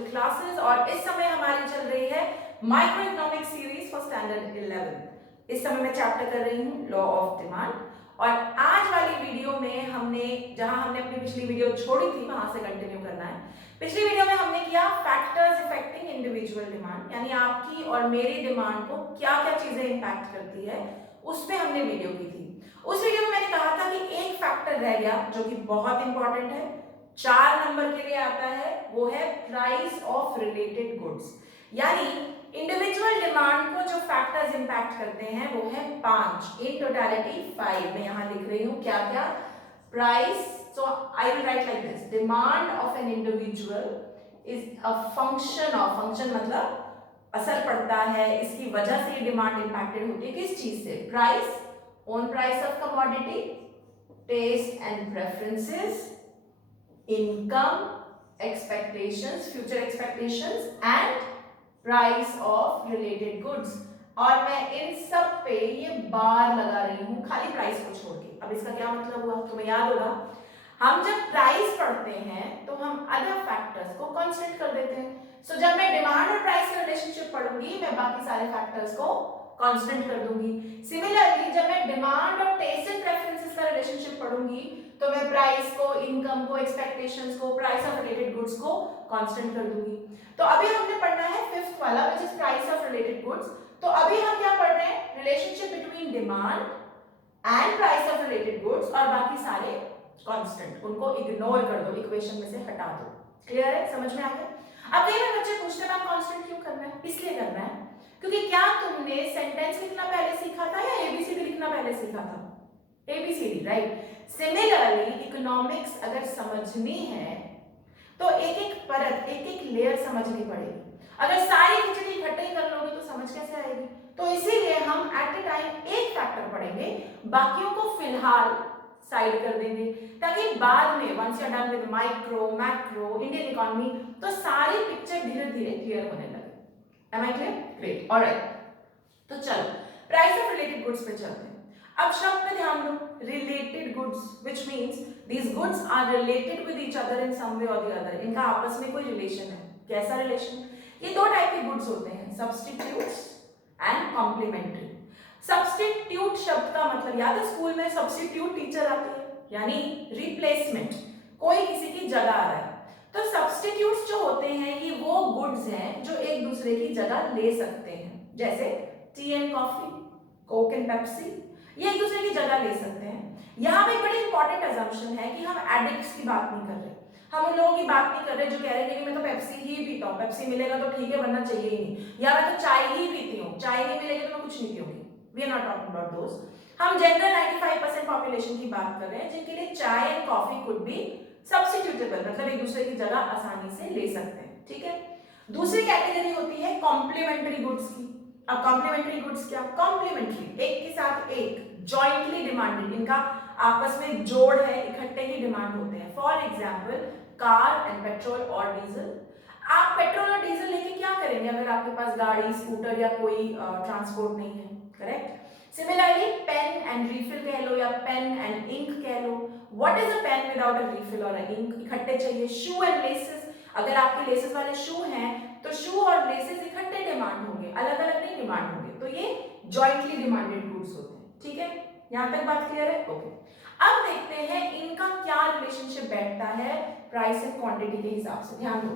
Digital classes और इस समय हमारी चल रही है micro economic series for standard 11। इस समय मैं चैप्टर कर रही हूँ लॉ ऑफ डिमांड और आज वाली वीडियो में हमने अपनी पिछली वीडियो छोड़ी थी वहां से कंटिन्यू करना है। पिछली वीडियो में हमने किया फैक्टर्स इफेक्टिंग इंडिविजुअल डिमांड, यानी आपकी और मेरी डिमांड को क्या क्या चीजें इंपैक्ट करती है, उस पे हमने वीडियो की थी। उस वीडियो में मैंने कहा था कि एक फैक्टर रह गया जो कि बहुत इंपॉर्टेंट है, 4 नंबर के लिए आता है, वो है प्राइस ऑफ रिलेटेड गुड्स। यानी इंडिविजुअल डिमांड को जो फैक्टर्स इंपैक्ट करते हैं वो है 5, इन टोटलिटी 5। मैं यहां लिख रही हूं क्या क्या। Price, so I will write like this, demand of an individual is a function of, function मतलब असर पड़ता है, इसकी वजह से ये डिमांड इंपैक्टेड होती है किस चीज से, price, own price of commodity, taste and preferences, income, expectations, future expectations and price of related goods। और मैं इन सब पे ये बार लगा रही हूं खाली प्राइस को छोड़ के। अब इसका क्या मतलब हुआ तुम्हें याद होगा, हम जब प्राइस पढ़ते हैं तो हम अदर फैक्टर्स को कांस्टेंट कर देते हैं। सो जब मैं डिमांड और प्राइस का रिलेशनशिप पढ़ूंगी मैं बाकी सारे फैक्टर्स को कांस्टेंट कर दूंगी। सिमिलरली जब मैं डिमांड और टेस्ट एंड प्रेफरेंसेस का रिलेशनशिप पढ़ूंगी तो मैं प्राइस को, इनकम को, एक्सपेक्टेशंस को, प्राइस ऑफ रिलेटेड गुड्स को कांस्टेंट कर दूंगी। तो अभी हमने पढ़ना है फिफ्थ वाला which is price of related goods. तो अभी हम क्या पढ़ रहे हैं, relationship between demand and price of related goods और बाकी सारे कांस्टेंट, उनको इग्नोर कर दो, इक्वेशन में से हटा दो। क्लियर है, समझ में आ गया। अब कई बार बच्चे पूछते हैं मैम कांस्टेंट क्यों करना है, इसलिए करना है क्योंकि क्या तुमने सेंटेंस लिखना पहले सीखा था या एबीसीडी लिखना पहले सीखा था, एबीसीडी, राइट। सिमिलरली इकोनॉमिक्स अगर समझनी है तो एक एक परत, एक एक लेयर समझनी पड़ेगी। अगर सारी खिचड़ी इकट्ठे ही कर लोगे तो समझ कैसे आएगी। तो इसीलिए हम एट ए टाइम एक फैक्टर पढ़ेंगे, बाकियों को फिलहाल साइड कर देंगे ताकि बाद में once you are done with micro, macro, Indian economy तो सारी पिक्चर धीरे धीरे क्लियर होने लगे। Am I clear? Great. All right. तो चलो प्राइस ऑफ रिलेटेड गुड्स पे चलते हैं। अब शब्द पे ध्यान दो, related goods, which means these goods are related with each other in some way or the other। इनका आपस में कोई रिलेशन है। कैसा रिलेशन? ये दो टाइप के गुड्स होते हैं, सब्स्टिट्यूट्स एंड कॉम्प्लीमेंट्री। सब्स्टिट्यूट शब्द का मतलब याद है, स्कूल में सब्स्टिट्यूट टीचर आती है, यानी रिप्लेसमेंट, कोई किसी की जगह आ रहा है। तो सब्स्टिट्यूट्स जो होते हैं ये वो गुड्स हैं जो एक दूसरे की जगह ले सकते हैं, जैसे T and coffee, Coke and Pepsi, ये एक दूसरे की जगह ले सकते हैं। यहाँ पे एक बड़ी इंपॉर्टेंट अजम्पशन है कि हम एडिक्ट्स की बात नहीं कर रहे, हम उन लोगों की बात नहीं कर रहे जो कह रहे हैं कि मैं तो पेप्सी ही पीता हूँ, पेप्सी मिलेगा तो ठीक है वरना चाहिए ही नहीं, या मैं तो चाय ही पीती हूँ, चाय नहीं मिलेगी तो मैं कुछ नहीं पीऊंगी। We are not talking about those. हम जनरल 95% पॉपुलेशन की बात कर रहे हैं जिनके लिए चाय एंड कॉफी कुड बी सब्स्टिट्यूटेबल, मतलब एक दूसरे की जगह आसानी से ले सकते हैं, ठीक है। दूसरी कैटेगरी होती है कॉम्प्लीमेंट्री गुड्स की। अब कॉम्प्लीमेंट्री गुड्स क्या, कॉम्प्लीमेंट्री, एक के साथ एक, जॉइंटली डिमांडेड, इनका आपस में जोड़ है, इकट्ठे ही डिमांड होते हैं। For example car and petrol और डीजल। आप पेट्रोल और डीजल लेके क्या करेंगे अगर आपके पास गाड़ी, स्कूटर या कोई ट्रांसपोर्ट नहीं है, correct. Similarly pen and refill कह लो या पेन एंड इंक कह लो। What is a pen without a refill और अ इंक, इकट्ठे चाहिए। शू एंड लेसेस, अगर आपके लेसेस वाले शू हैं तो शू और लेसेस इकट्ठे डिमांड होंगे, अलग अलग नहीं डिमांड होंगे, तो ये जॉइंटली डिमांडेड गुड्स होते हैं, ठीक है। यहां तक बात क्लियर है, ओके। अब देखते हैं इनका क्या रिलेशनशिप बैठता है प्राइस एंड क्वांटिटी के हिसाब से। ध्यान दो,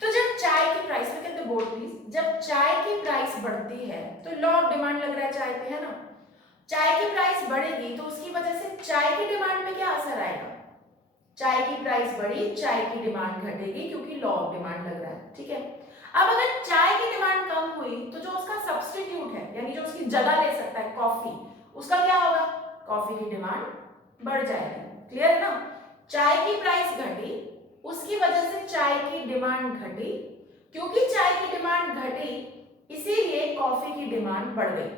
तो जब चाय की प्राइस में, कहते बोर्ड प्लीज, जब चाय की प्राइस बढ़ती है तो लॉ ऑफ डिमांड लग रहा है चाय पे, है ना। चाय की प्राइस बढ़ेगी तो उसकी वजह से चाय की डिमांड पे क्या असर आएगा, चाय की प्राइस बढ़ी, चाय की डिमांड घटेगी क्योंकि लॉ ऑफ डिमांड लग रहा है, ठीक है। अब अगर चाय की डिमांड कम हुई तो जो उसका सब्स्टिट्यूट है, यानी जो उसकी जगह ले सकता है, कॉफी, उसका क्या होगा, कॉफी की डिमांड बढ़ जाएगी। क्लियर है ना। चाय की प्राइस घटी, उसकी वजह से चाय की डिमांड घटी, क्योंकि चाय की डिमांड घटी इसीलिए कॉफी की डिमांड बढ़ गई।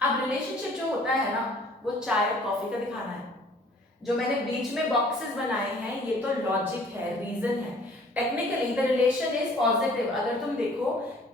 अब रिलेशनशिप जो होता है ना वो चाय और कॉफी का दिखाना है। जो मैंने बीच में बॉक्सेस बनाए हैं ये तो लॉजिक है, रीजन है। Technically the relation is positive. अगर तुम देखो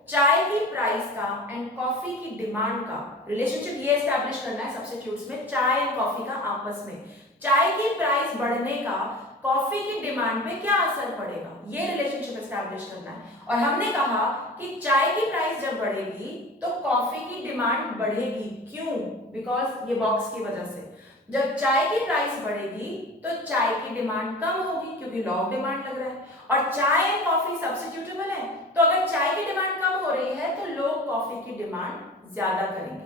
चाय की प्राइस का एंड कॉफी की डिमांड का रिलेशनशिप ये एस्टैब्लिश करना है सब्स्टिट्यूट्स में, चाय एंड कॉफी का आपस में। चाय की प्राइस बढ़ने का कॉफी की डिमांड पे क्या असर पड़ेगा, ये रिलेशनशिप एस्टैब्लिश करना है। और हमने कहा कि चाय की प्राइस जब बढ़ेगी तो कॉफी की डिमांड बढ़ेगी। क्यों? बिकॉज ये बॉक्स की वजह से। जब चाय की प्राइस बढ़ेगी तो चाय की डिमांड कम होगी, क्योंकि लॉ ऑफ डिमांड लग रहा है। और चाय एंड कॉफी सब्स्टिट्यूटेबल है, तो अगर चाय की डिमांड कम हो रही है तो लोग कॉफी की डिमांड ज्यादा करेंगे।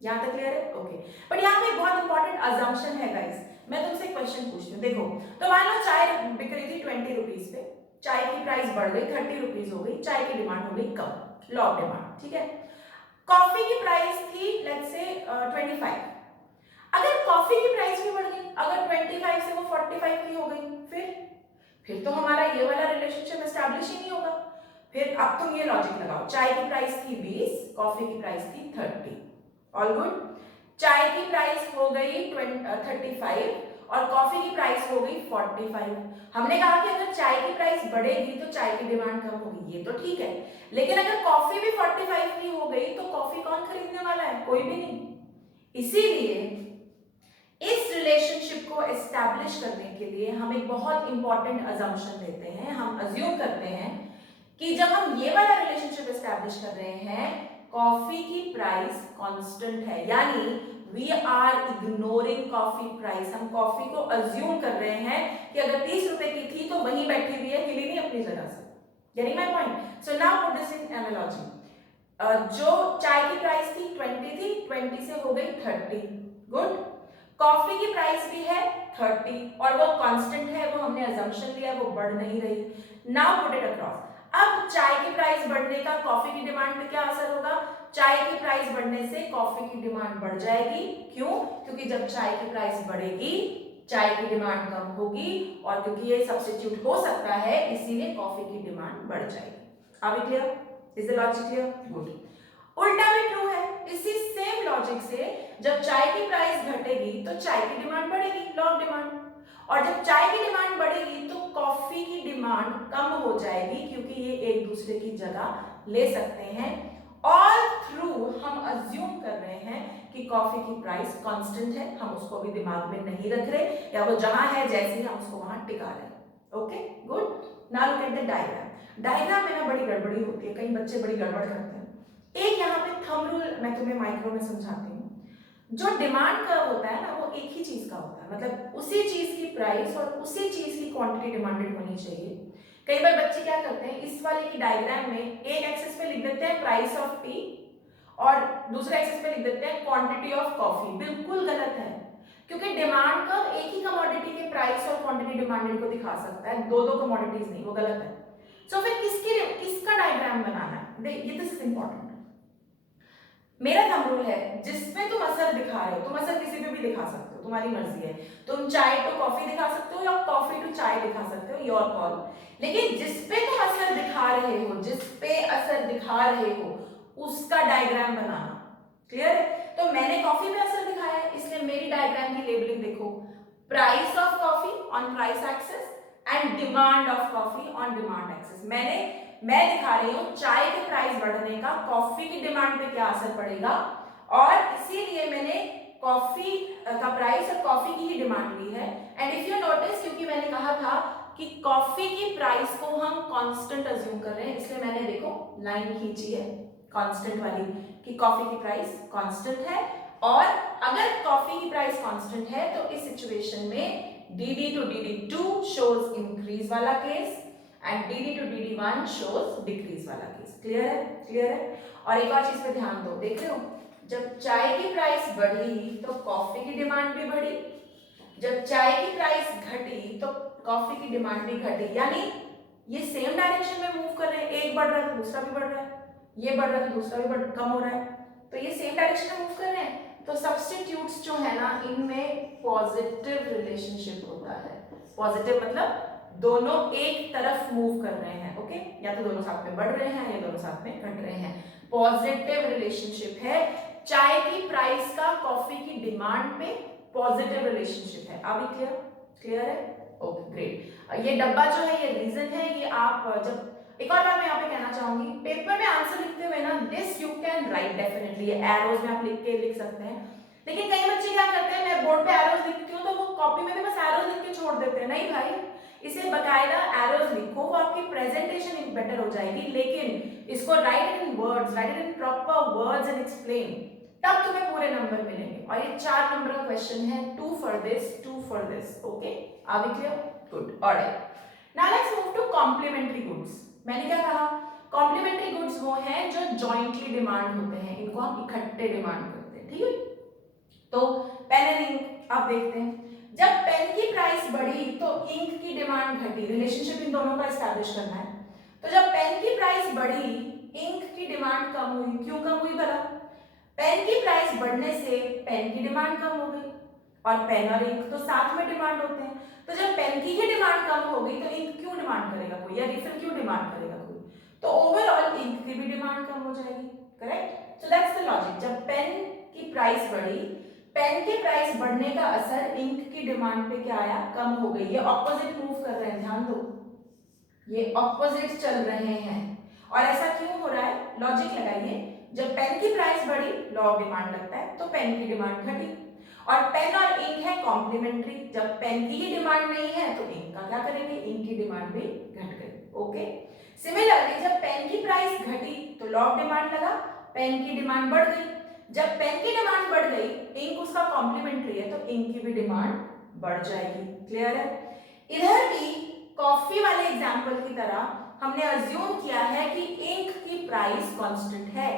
यहां तक क्लियर है? ओके। बट यहाँ पे एक बहुत इंपॉर्टेंट अजम्पशन है गाइस, मैं तुमसे क्वेश्चन पूछती हूँ। देखो, तो मान लो चाय बिक रही थी 20 रुपीज पे, चाय की प्राइस बढ़ गई 30 रुपीज हो गई, चाय की डिमांड हो गई कम, लॉ ऑफ डिमांड, ठीक है। कॉफी की प्राइस थी लेट्स से 25, अगर कॉफी की प्राइस भी बढ़ गई, अगर 25 से वो 45 की हो गई, फिर तो हमारा ये वाला रिलेशनशिप एस्टैब्लिश ही नहीं होगा। फिर अब तुम ये लॉजिक लगाओ, चाय की प्राइस थी 20, कॉफी की प्राइस थी 30, ऑल गुड। चाय की प्राइस हो गई 35 और कॉफी की प्राइस हो गई 45। हमने कहा कि अगर चाय की प्राइस बढ़ेगी तो चाय की डिमांड कम होगी, ये तो ठीक है। लेकिन अगर कॉफी भी 45 की हो गई तो कॉफी कौन खरीदने वाला है? कोई भी नहीं। इसीलिए इस रिलेशनशिप को एस्टैब्लिश करने के लिए हम एक बहुत इंपॉर्टेंट अजम्पशन लेते हैं। हम अज्यूम करते हैं कि जब हम ये वाला रिलेशनशिप एस्टैब्लिश कर रहे हैं, कॉफी की प्राइस कांस्टेंट है, यानी we are ignoring coffee price. हम कॉफी को अज्यूम कर रहे हैं कि अगर 30 रुपए की थी तो वहीं बैठी हुई है, हिली नहीं अपनी जगह से। Getting my point? So now put this in analogy. जो चाय की प्राइस थी 20 थी, 20 से हो गई 30, गुड। कॉफी की प्राइस भी है 30 और वो कांस्टेंट है, वो हमने अजम्पशन लिया, वो बढ़ नहीं रही। Now put it across. अब चाय की प्राइस बढ़ने का कॉफी की डिमांड पे क्या असर होगा? चाय की प्राइस बढ़ने से कॉफी की डिमांड बढ़ जाएगी। क्यों? क्योंकि जब चाय की प्राइस बढ़ेगी चाय की डिमांड कम होगी, और क्योंकि ये सब्स्टिट्यूट हो सकता है इसीलिए कॉफी की डिमांड बढ़ जाएगी। Are we clear? Is the logic clear? Good. उल्टा भी ट्रू है। इसी सेम लॉजिक से जब चाय की प्राइस घटेगी तो चाय की डिमांड बढ़ेगी, लॉ ऑफ डिमांड। और जब चाय की डिमांड बढ़ेगी तो कॉफी की डिमांड कम हो जाएगी, क्योंकि ये एक दूसरे की जगह ले सकते हैं। ऑल थ्रू हम अज्यूम कर रहे हैं कि कॉफी की प्राइस कांस्टेंट है, हम उसको भी दिमाग में नहीं रख रहे, या वो जहां है जैसे हम उसको वहां टिका रहे हैं। Okay, good. Now look at the diagram. Diagram में ना बड़ी गड़बड़ी होती है, कई बच्चे बड़ी गड़बड़ करते हैं। एक यहाँ पे थंब रूल मैं तुम्हें माइक्रो में समझाती हूँ। जो डिमांड कर्व होता है ना, वो एक ही चीज का होता है, मतलब उसी चीज की प्राइस और उसी चीज की क्वांटिटी डिमांडेड होनी चाहिए। कई बार बच्चे क्या करते हैं, इस वाले की डायग्राम में एक एक्सिस पे लिख देते हैं प्राइस ऑफ टी और दूसरे एक्सिस पे लिख देते हैं क्वांटिटी ऑफ कॉफी। बिल्कुल गलत है, क्योंकि डिमांड कर्व एक ही कमोडिटी के प्राइस और क्वांटिटी डिमांडेड को दिखा सकता है, दो दो कमोडिटीज नहीं, वो गलत है। सो फिर किसका डायग्राम बनाना है? ये दिस इज इंपॉर्टेंट। मेरा थंब रूल है, जिसमें तुम असर दिखा रहे हो, तुम असर किसी पे भी दिखा सकते हो, तुम्हारी मर्जी है। तुम चाय टू कॉफी दिखा सकते हो या कॉफी टू चाय दिखा सकते हो, योर कॉल। लेकिन जिसपे तुम असर दिखा रहे हो, जिसपे असर दिखा रहे हो, उसका डायग्राम बनाना। क्लियर है? तो मैंने कॉफी पे असर दिखाया है, इसलिए मेरी डायग्राम की लेबलिंग देखो, price of coffee on price axis and demand of coffee on demand axis. मैं दिखा रही हूं चाय के प्राइस बढ़ने का कॉफी की डिमांड पे क्या असर पड़ेगा, और इसीलिए मैंने कॉफी का प्राइस और कॉफी की ही डिमांड ली है। एंड इफ यू नोटिस, क्योंकि मैंने कहा था कि कॉफी की प्राइस को हम कांस्टेंट अज्यूम कर रहे हैं, इसलिए मैंने देखो लाइन खींची है कांस्टेंट वाली कि कॉफी की प्राइस कांस्टेंट है। और अगर कॉफी की प्राइस कांस्टेंट है तो इस सिचुएशन में dd to dd2 shows increase वाला case and dd to dd1 shows decrease वाला केस। क्लियर है? क्लियर है? और एक और चीज पे ध्यान दो, देख रहे हो, जब चाय की प्राइस बढ़ी तो कॉफी की डिमांड भी बढ़ी, जब चाय की प्राइस घटी तो कॉफी की डिमांड भी घटी, यानी ये सेम डायरेक्शन में मूव कर रहे हैं, एक बढ़ रहा है तो दूसरा भी बढ़ रहा है, ये बढ़ रहा है तो दूसरा भी कम हो रहा है, तो ये सेम डायरेक्शन में मूव कर रहे हैं। तो सब्स्टिट्यूट्स जो है ना, इनमें पॉजिटिव रिलेशनशिप होता है। पॉजिटिव मतलब दोनों एक तरफ मूव कर रहे हैं, ओके, या तो दोनों साथ में बढ़ रहे हैं या दोनों साथ में घट रहे हैं। पॉजिटिव रिलेशनशिप है चाय की प्राइस का कॉफी की डिमांड पे, पॉजिटिव रिलेशनशिप है। अभी क्लियर? क्लियर है? Okay, great. ये डब्बा जो है ये रीजन है, ये आप जब एक और बात मैं यहाँ पे कहना चाहूंगी, पेपर में आंसर लिखते हुए ना, this you can write definitely, arrows में आप लिख सकते हैं। लेकिन कई बच्चे क्या करते हैं, मैं बोर्ड पे एरोज लिखती हूँ तो वो कॉपी में भी बस एरोज लिख के छोड़ देते हैं? नहीं भाई, इसे बकायदा एरोज लिखो, वो आपकी प्रेजेंटेशन बेटर हो जाएगी, लेकिन इसको right in words, right in proper words and explain, तब तुम्हें पूरे नंबर मिलेंगे। और ये 4 नंबर का क्वेश्चन है, 2 for this, okay? Are we clear? Good, alright. Now let's move to complementary goods. मैंने क्या कहा? कॉम्प्लीमेंट्री गुड्स वो हैं जो जॉइंटली डिमांड होते हैं, इनको हम इकट्ठे डिमांड करते हैं, ठीक है? तो पेन एंड इंक आप देखते हैं, जब पेन की प्राइस बढ़ी तो इंक की डिमांड घटी, रिलेशनशिप इन दोनों का एस्टैब्लिश करना है। तो जब पेन की प्राइस बढ़ी, इंक की डिमांड कम हुई। क्यों कम हुई भला? पेन की प्राइस बढ़ने से पेन की डिमांड कम हो गई, और पेन और इंक तो साथ में डिमांड होते हैं। तो जब पेन की ही डिमांड कम हो गई तो इंक क्यों डिमांड करेगा कोई, या रिफिल क्यों डिमांड करेगा कोई? तो ओवरऑल इंक की भी डिमांड कम हो जाएगी, correct? So that's the logic. जब पेन की प्राइस बढ़ी, पेन की प्राइस बढ़ने का असर इंक की डिमांड पे क्या आया? कम हो गई। ये ऑपोजिट मूव कर रहे हैं, ध्यान दो, ये ऑपोजिट चल रहे हैं। और ऐसा क्यों हो रहा है? लॉजिक लगाइए, जब पेन की प्राइस बढ़ी, लॉ ऑफ डिमांड लगता है, तो पेन की डिमांड घटी। और पेन और इंक है कॉम्प्लीमेंट्री, जब पेन की ही डिमांड नहीं है तो इंक का क्या करेंगे? इंक की डिमांड भी घट गई, ओके? सिमिलरली जब पेन की प्राइस घटी तो लॉ ऑफ डिमांड लगा, पेन की डिमांड बढ़ गई। जब पेन की डिमांड बढ़ गई, इंक उसका कॉम्प्लीमेंट्री है, तो इंक की भी डिमांड बढ़ जाएगी। क्लियर है? इधर भी कॉफी वाले एग्जांपल की तरह हमने अज्यूम किया है कि इंक की प्राइस कांस्टेंट है,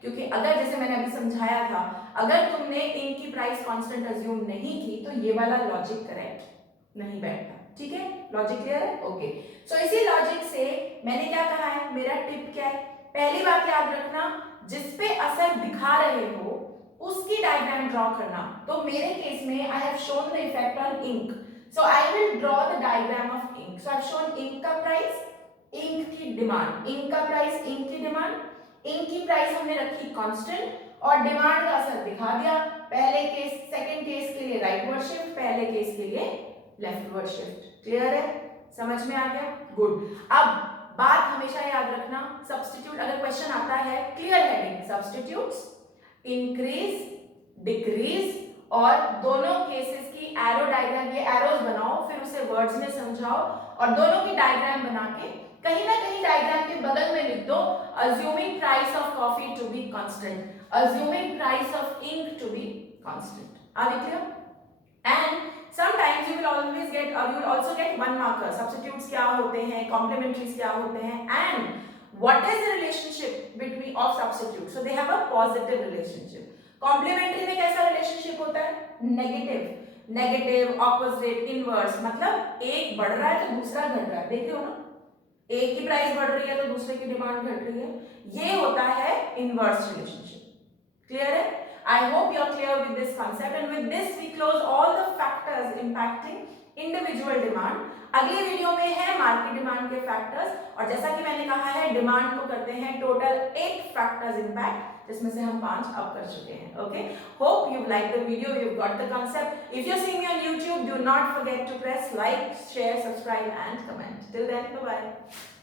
क्योंकि अगर जैसे मैंने अभी समझाया था, अगर तुमने इंक की प्राइस कांस्टेंट अज्यूम नहीं की तो ये वाला लॉजिक करेक्ट नहीं बैठता, ठीक है? लॉजिक क्लियर है? ओके। सो इसी लॉजिक से मैंने क्या कहा है, मेरा टिप क्या है? पहली बात याद रखना, जिस पे असर दिखा रहे हो उसकी डायग्राम ड्रॉ करना। तो मेरे केस में I have shown the effect on ink, so I will draw the diagram of ink. So I have shown ink का प्राइस, इंक की डिमांड, इंक का प्राइस, इंक की डिमांड, इंक की price हमने रखी कांस्टेंट और demand का असर दिखा दिया। पहले केस, सेकंड केस के लिए राइटवर्ड शिफ्ट, पहले केस के लिए लेफ्टवर्ड शिफ्ट। क्लियर है? समझ में आ गया? गुड। अब बात हमेशा याद रखना, सब्स्टिट्यूट अगर क्वेश्चन आता है, clear heading substitutes, increase, decrease, और दोनों केसेस की एरो डायग्राम, ये एरोज बनाओ, फिर उसे वर्ड्स में समझाओ और दोनों की डायग्राम बना के कहीं ना कहीं डायग्राम के बगल में लिख दो, assuming price of coffee to be constant, assuming price of ink to be constant. Are we clear? And sometimes you will always get, or you will also get one marker. Substitutes क्या होते हैं, complementaries क्या होते हैं, and what is the relationship between of substitutes? So they have a positive relationship. Complementary में कैसा relationship होता है? Negative. Negative, opposite, inverse. मतलब एक बढ़ रहा है तो दूसरा घट रहा है, देख रहे हो ना? एक की प्राइस बढ़ रही है तो दूसरे की डिमांड घट रही है, ये होता है इनवर्स रिलेशनशिप। क्लियर है? I hope you are clear with this concept, and with this we close all the factors impacting individual demand. अगले वीडियो में है मार्केट डिमांड के फैक्टर्स, और जैसा कि मैंने कहा है डिमांड को करते हैं टोटल 8 फैक्टर्स इंपैक्ट, जिसमें से हम 5 अब कर चुके हैं। Okay, hope you like the video, you got the concept. If you see me on YouTube, do not forget to press like, share, subscribe and comment. Till then, bye bye.